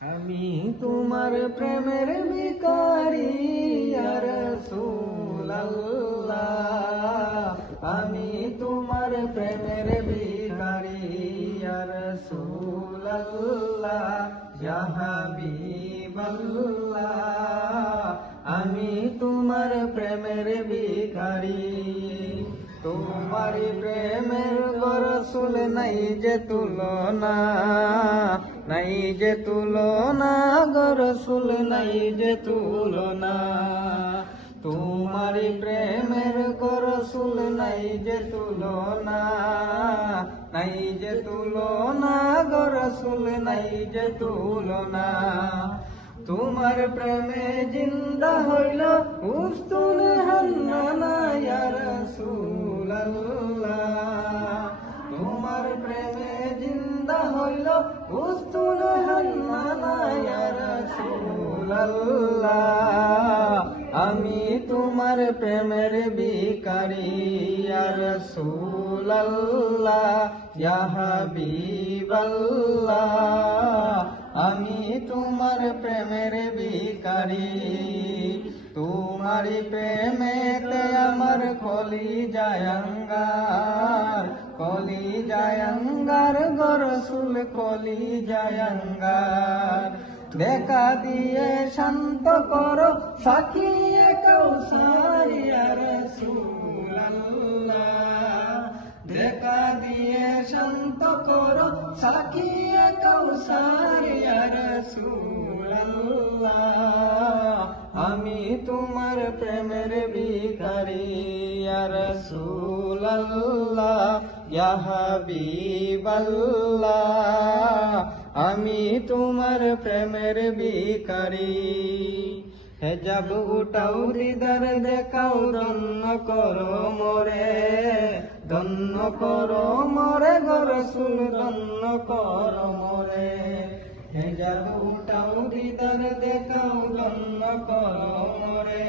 আমি তোমার প্রেমের ভিখারি ইয়া রাসূলুল্লাহ, আমি তোমার প্রেমের ভিখারি ইয়া রাসূলুল্লাহ, ইয়া হাবিবাল্লাহ, আমি তোমার প্রেমের ভিখারি। তোমার প্রেমের গো রাসূল নাই যে তুলনা, নাই যে তুলনা গো রাসূল নাই যে তুলনা। তোমার প্রেমের গো রাসূল নাই যে তুলনা, নাই যে তুলনা গো রাসূল নাই যে তুলনা। তোমার প্রেমে জিন্দা হইল উস্তুন হান্নানা ইয়া রাসূলুল্লাহ, তোমার প্রেমে জিন্দা হইল উস্তুন হান্নানা ইয়া রাসূলুল্লাহ, আমি তোমার প্রেমের ভিখারি ইয়া রাসূলুল্লাহ, ইয়া হাবিবাল্লাহ, আমি তোমার প্রেমের ভিখারি। তোমার প্রেমেতে আমার কলিজায় আঙ্গার, কলিজায় আঙ্গার গো রাসূল কলিজায় আঙ্গার। দেখা দিয়ে শান্ত করো সাকিয়ে কাউসার ইয়া রাসূলুল্লাহ, দেখা দিয়ে শান্ত করো সাকিয়ে কাউসার ইয়া রাসূলুল্লাহ, আমি তোমার প্রেমের ভিখারি ইয়া রাসূলুল্লাহ, ইয়া হাবিবাল্লাহ, আমি তোমার প্রেমের ভিখারি। হেজাব উঠাও দিদার দেখাও ধন্য করো মোরে, ধন্য করো মোরে গো রাসূল ধন্য করো মোরে। হেজাব উঠাও দিদার দেখাও ধন্য করো মোরে,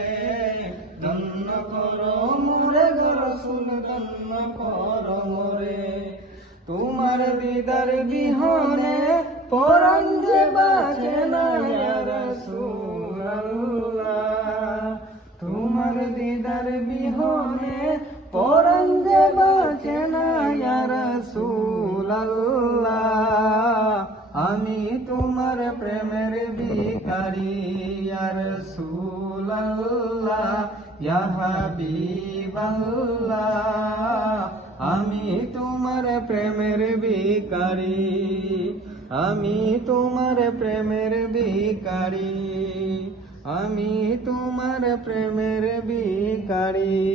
ধন্য করো মোরে গো রাসূল ধন্য করো মোরে। তোমার দিদার বিহনে পরাণ যে বাঁচে না ইয়া রাসূলুল্লাহ, তোমার দিদার বিহনে পরাণ যে বাঁচে না ইয়া রাসূলুল্লাহ, আমি তোমার প্রেমের ভিখারি ইয়া রাসূলুল্লাহ, ইয়া হাবিবাল্লাহ, আমি তোমার প্রেমের ভিখারি, আমি তোমার প্রেমের ভিখারি, আমি তোমার প্রেমের ভিখারি।